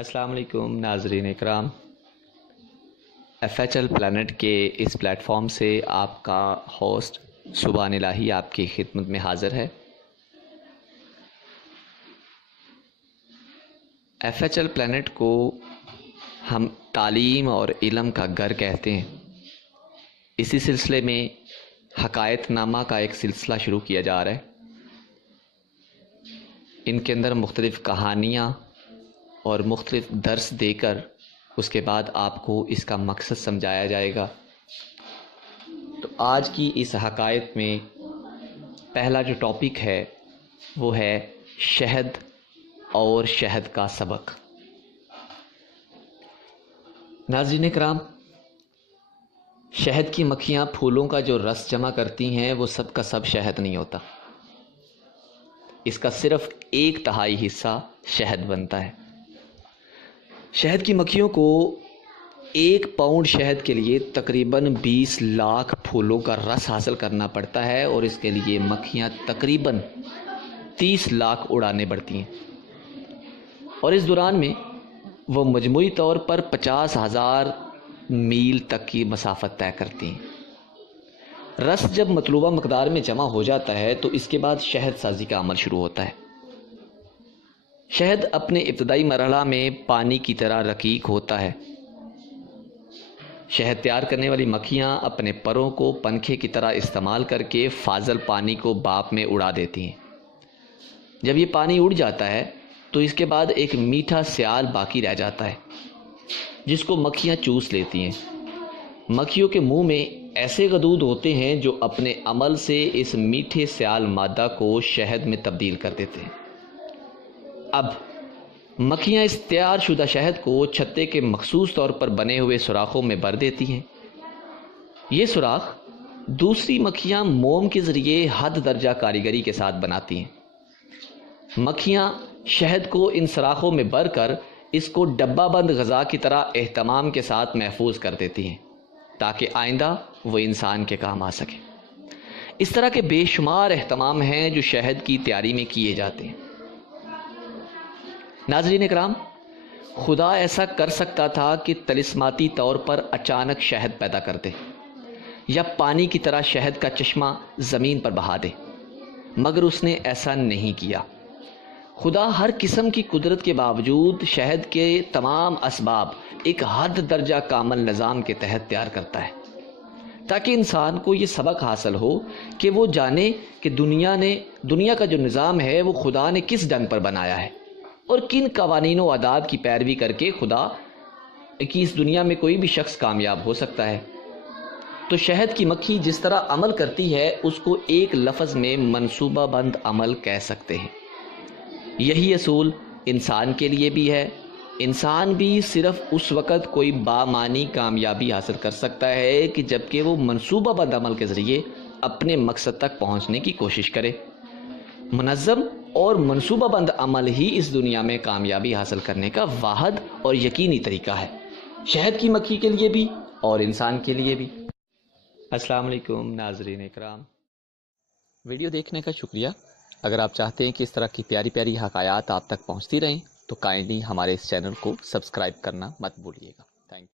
السلام علیکم ناظرین اکرام، FHL پلانٹ کے اس پلیٹ فارم سے آپ کا ہوسٹ سبحان الہی آپ کی خدمت میں حاضر ہے۔ FHL پلانٹ کو ہم تعلیم اور علم کا گھر کہتے ہیں۔ اسی سلسلے میں حکایت نامہ کا ایک سلسلہ شروع کیا جا رہا ہے۔ ان کے اندر مختلف کہانیاں اور مختلف درس دے کر اس کے بعد آپ کو اس کا مقصد سمجھایا جائے گا۔ تو آج کی اس حکایت میں پہلا جو ٹاپک ہے وہ ہے شہد اور شہد کا سبق۔ ناظرین کرام، شہد کی مکھیاں پھولوں کا جو رس جمع کرتی ہیں وہ سب کا سب شہد نہیں ہوتا، اس کا صرف 1/3 حصہ شہد بنتا ہے۔ شہد کی مکھیوں کو 1 پاؤنڈ شہد کے لیے تقریباً 20 لاکھ پھولوں کا رس حاصل کرنا پڑتا ہے، اور اس کے لیے مکھیاں تقریباً 30 لاکھ اڑانے پڑتی ہیں، اور اس دوران میں وہ مجموعی طور پر 50,000 میل تک کی مسافت طے کرتی ہیں۔ رس جب مطلوبہ مقدار میں جمع ہو جاتا ہے تو اس کے بعد شہد سازی کا عمل شروع ہوتا ہے۔ شہد اپنے ابتدائی مرحلہ میں پانی کی طرح رقیق ہوتا ہے۔ شہد تیار کرنے والی مکھیاں اپنے پروں کو پنکھے کی طرح استعمال کر کے فاضل پانی کو بھاپ میں اڑا دیتی ہیں۔ جب یہ پانی اڑ جاتا ہے تو اس کے بعد ایک میٹھا سیال باقی رہ جاتا ہے جس کو مکھیاں چوس لیتی ہیں۔ مکھیوں کے منہ میں ایسے غدود ہوتے ہیں جو اپنے عمل سے اس میٹھے سیال مادہ کو شہد میں تبدیل کر دیتے ہیں۔ اب مکھیاں اس تیار شدہ شہد کو چھتے کے مخصوص طور پر بنے ہوئے سوراخوں میں بھر دیتی ہیں۔ یہ سوراخ دوسری مکھیاں موم کے ذریعے حد درجہ کاریگری کے ساتھ بناتی ہیں۔ مکھیاں شہد کو ان سوراخوں میں بھر کر اس کو ڈبہ بند غذا کی طرح اہتمام کے ساتھ محفوظ کر دیتی ہیں تاکہ آئندہ وہ انسان کے کام آ سکے۔ اس طرح کے بے شمار اہتمام ہیں جو شہد کی تیاری میں کیے جاتے ہیں۔ ناظرین اکرام، خدا ایسا کر سکتا تھا کہ طلسماتی طور پر اچانک شہد پیدا کر دے یا پانی کی طرح شہد کا چشمہ زمین پر بہا دے، مگر اس نے ایسا نہیں کیا۔ خدا ہر قسم کی قدرت کے باوجود شہد کے تمام اسباب ایک حد درجہ کامل نظام کے تحت تیار کرتا ہے تاکہ انسان کو یہ سبق حاصل ہو کہ وہ جانے کہ دنیا کا جو نظام ہے وہ خدا نے کس ڈھنگ پر بنایا ہے اور کن قوانین و آداب کی پیروی کر کے خدا کی اس دنیا میں کوئی بھی شخص کامیاب ہو سکتا ہے۔ تو شہد کی مکھی جس طرح عمل کرتی ہے اس کو ایک لفظ میں منصوبہ بند عمل کہہ سکتے ہیں۔ یہی اصول انسان کے لیے بھی ہے۔ انسان بھی صرف اس وقت کوئی بامعنی کامیابی حاصل کر سکتا ہے کہ جبکہ وہ منصوبہ بند عمل کے ذریعے اپنے مقصد تک پہنچنے کی کوشش کرے۔ منظم اور منصوبہ بند عمل ہی اس دنیا میں کامیابی حاصل کرنے کا واحد اور یقینی طریقہ ہے، شہد کی مکھی کے لیے بھی اور انسان کے لیے بھی۔ السلام علیکم ناظرین اکرام، ویڈیو دیکھنے کا شکریہ۔ اگر آپ چاہتے ہیں کہ اس طرح کی پیاری پیاری حکایات آپ تک پہنچتی رہیں تو کائنڈلی ہمارے اس چینل کو سبسکرائب کرنا مت بھولیے گا۔